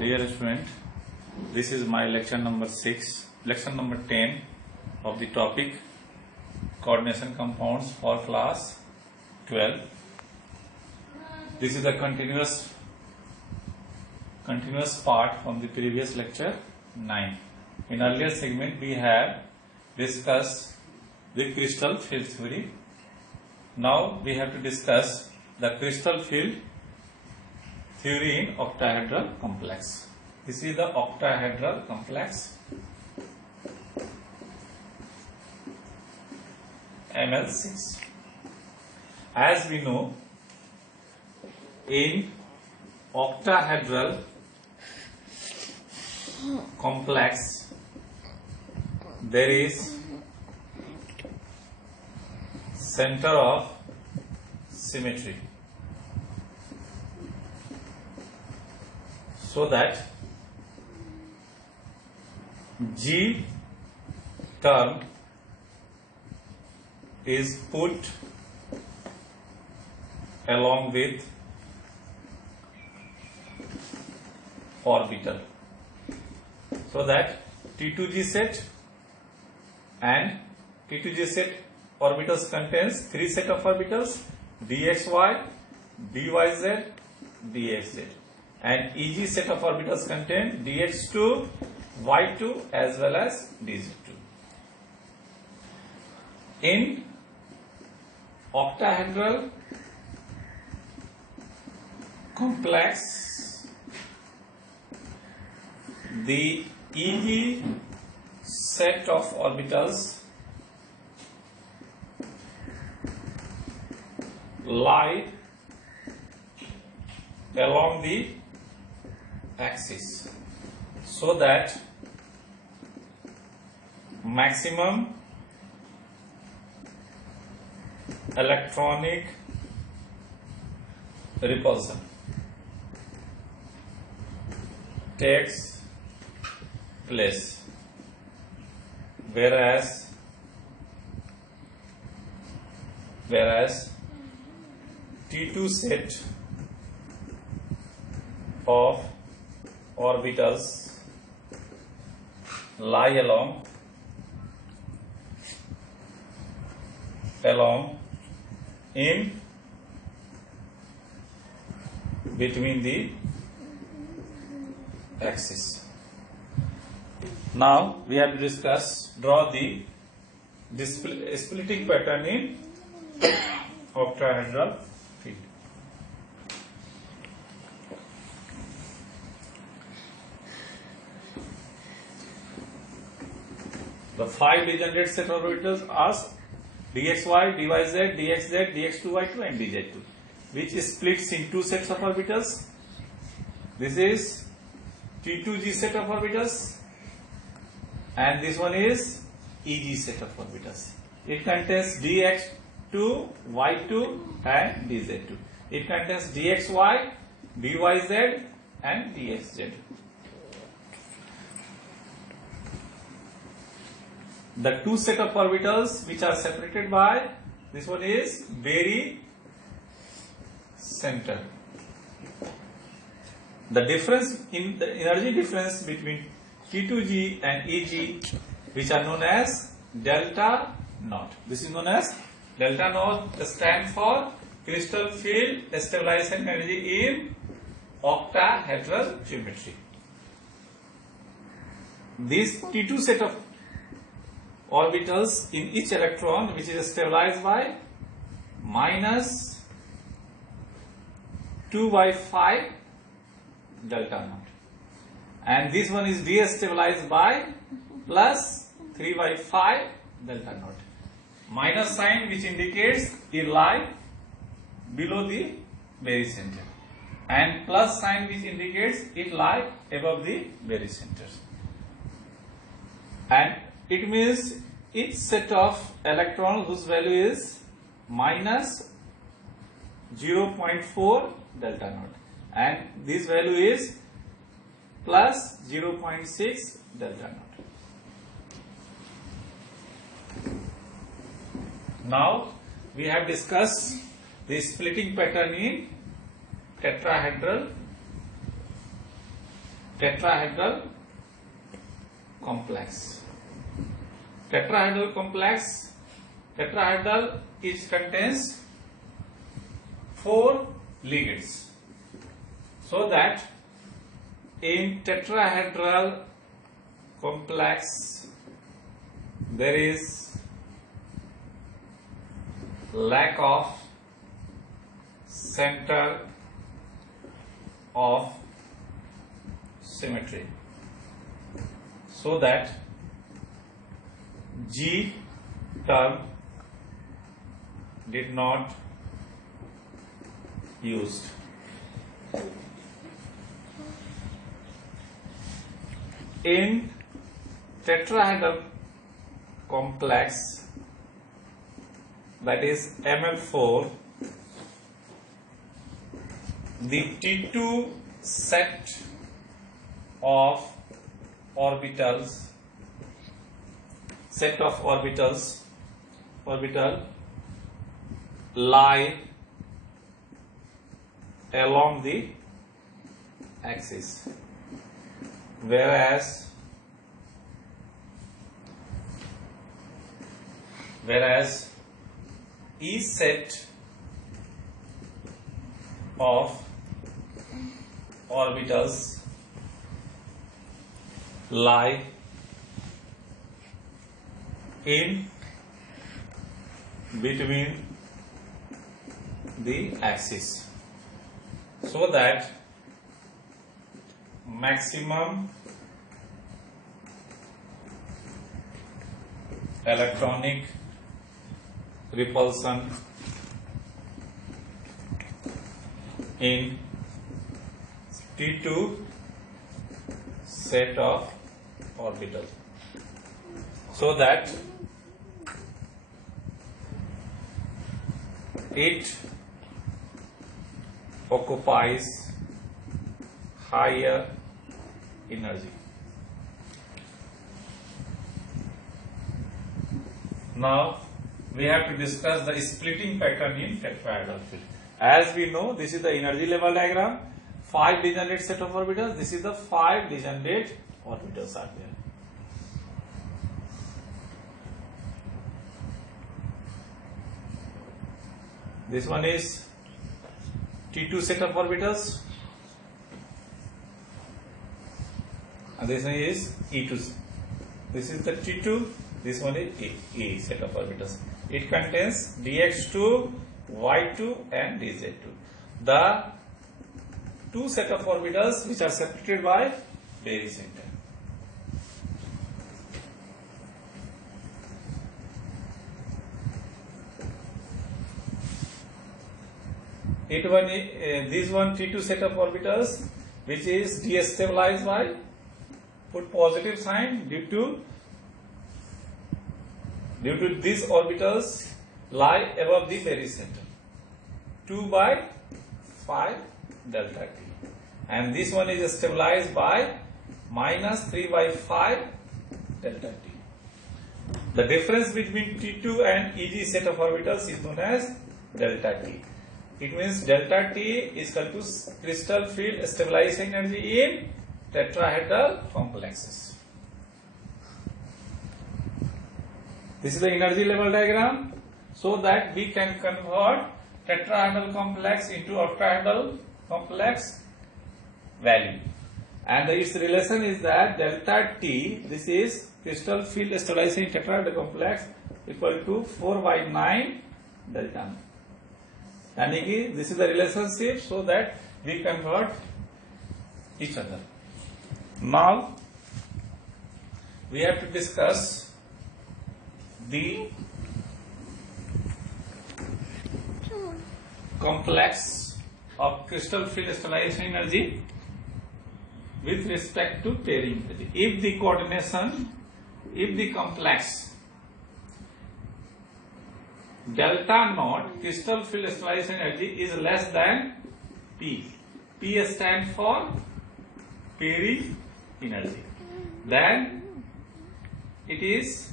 Dear student, this is my lecture number 10 of the topic coordination compounds for class 12. This is the continuous part from the previous lecture 9. In earlier segment we have discussed the crystal field theory. Now we have to discuss the crystal field theory in octahedral complex. This is the octahedral complex Ml6. As we know, in octahedral complex there is center of symmetry, so that G term is put along with orbital, so that T2G set and T2G set orbitals contains 3 set of orbitals dxy, dyz, dxz, and EG set of orbitals contain dx2, y2 as well as dz2. In octahedral complex, the EG set of orbitals lie along the axis, so that maximum electronic repulsion takes place, whereas T2 set of orbitals lie along in between the axis. Now we have to draw the splitting pattern in octahedral field. The 5 degenerate set orbitals are dxy, dyz, dxz, dx2y2 and dz2, which splits in 2 sets of orbitals. This is T2G set of orbitals and this one is EG set of orbitals. It contains dx2, y2 and dz2. It contains dxy, dyz and dxz. The 2 set of orbitals which are separated by this one is barycenter. The difference in the energy difference between T2G and EG, which are known as delta naught. This is known as delta naught, stands for crystal field stabilization energy in octahedral geometry. This T2 set of orbitals in each electron, which is stabilized by minus 2/5 delta naught, and this one is destabilized by plus 3/5 delta naught. Minus sign which indicates it lie below the barycenter, and plus sign which indicates it lie above the barycenter. And it means each set of electrons whose value is minus 0.4 delta naught, and this value is plus 0.6 delta naught. Now we have discussed the splitting pattern in tetrahedral tetrahedral complex. Tetrahedral complex, tetrahedral is contains 4 ligands. So that in tetrahedral complex there is lack of center of symmetry, so that G term did not used. In tetrahedral complex, that is Ml4, the T2 set of orbitals, orbital lie along the axis, whereas each set of orbitals lie in between the axis, so that maximum electronic repulsion in T2 set of orbitals, so that it occupies higher energy. Now we have to discuss the splitting pattern in tetrahedral field. As we know, this is the energy level diagram. 5 degenerate set of orbitals. This is the 5 degenerate orbitals are there. This one is T2 set of orbitals, and this one is E2. This is the T2, this one is E set of orbitals. It contains dx2, y2 and dz2. The 2 set of orbitals which are separated by barycenter. This one T2 set of orbitals which is destabilized by, put positive sign, due to these orbitals lie above the barycenter, 2 by 5 delta T, and this one is stabilized by minus 3 by 5 delta T. The difference between T2 and EG set of orbitals is known as delta T. It means delta T is equal to crystal field stabilizing energy in tetrahedral complexes. This is the energy level diagram, so that we can convert tetrahedral complex into octahedral complex value. And its relation is that delta T, this is crystal field stabilizing tetrahedral complex, equal to 4 by 9 delta. And this is the relationship, so that we convert each other. Now we have to discuss the complex of crystal field stabilization energy with respect to pairing energy. If the coordination, if the complex delta naught crystal field stabilization energy is less than P, P stands for pairing energy, then it is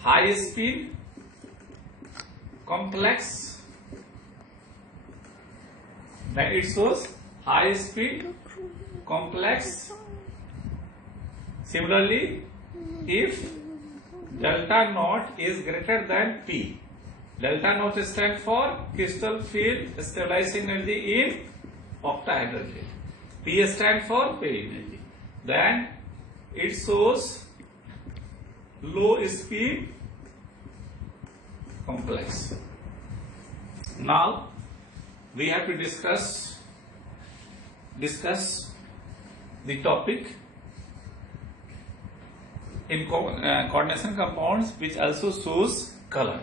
high speed complex, then it shows high speed complex. Similarly, if delta naught is greater than P, delta naught stands for crystal field stabilizing energy in octahedral field. P stands for Perry energy. Then it shows low speed complex. Now we have to discuss the topic in coordination compounds, which also shows color.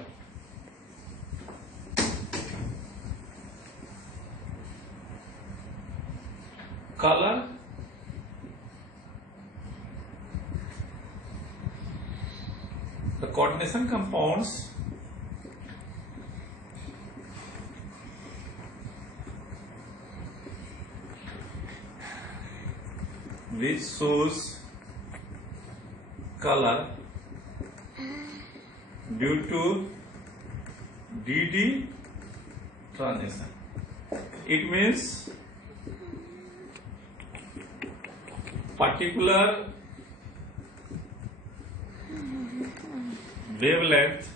Color the coordination compounds which shows color due to DD transition. It means particular wavelength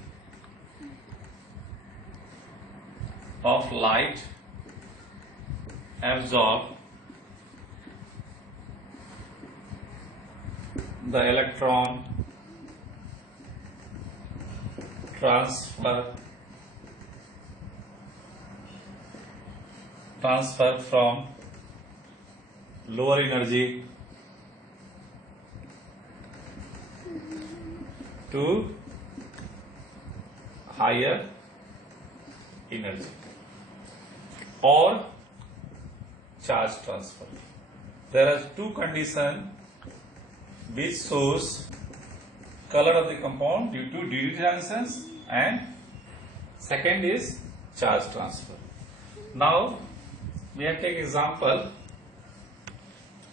of light absorb the electron transfer from lower energy to higher energy, or charge transfer. There are two conditions which shows color of the compound due to DD transitions, and second is charge transfer. Now we have to take example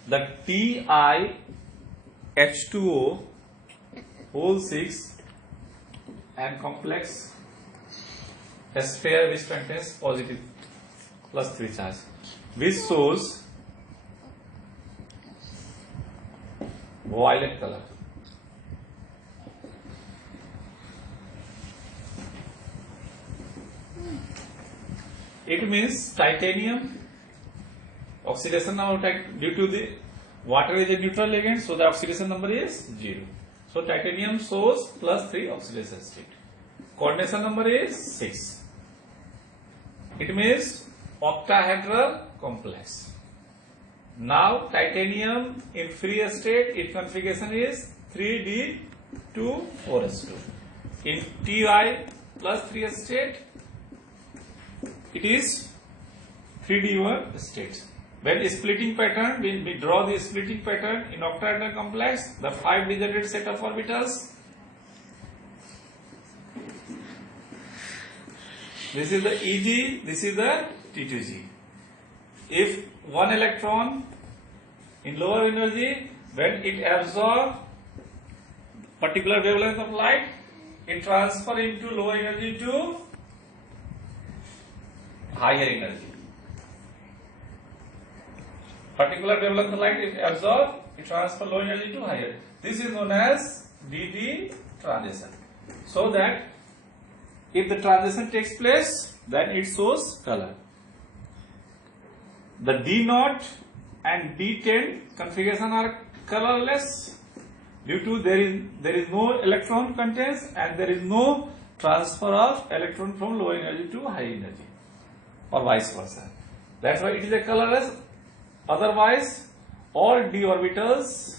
the TiH2O whole 6 and complex sphere which contains positive +3 charge, which shows violet color. It means titanium oxidation number due to the water is a neutral ligand, so the oxidation number is 0. So titanium shows +3 oxidation state. Coordination number is 6. It means octahedral complex. Now titanium in free state, its configuration is 3D2-4s2. In Ti +3 state, it is 3D1 state. When splitting pattern, when we draw the splitting pattern in octahedral complex, the 5 degenerate set of orbitals. This is the Eg, this is the T2G. If one electron in lower energy, when it absorbs particular wavelength of light, it transfers into lower energy to higher energy. Particular wavelength of light is absorbed, it transfers low energy to higher. This is known as DD transition. So that if the transition takes place, then it shows color. The D0 and D10 configuration are colorless due to there is no electron contains and there is no transfer of electron from low energy to high energy, or vice versa. That's why it is a colorless. Otherwise, all d orbitals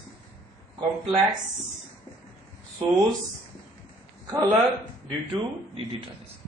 complex shows color due to DD transition.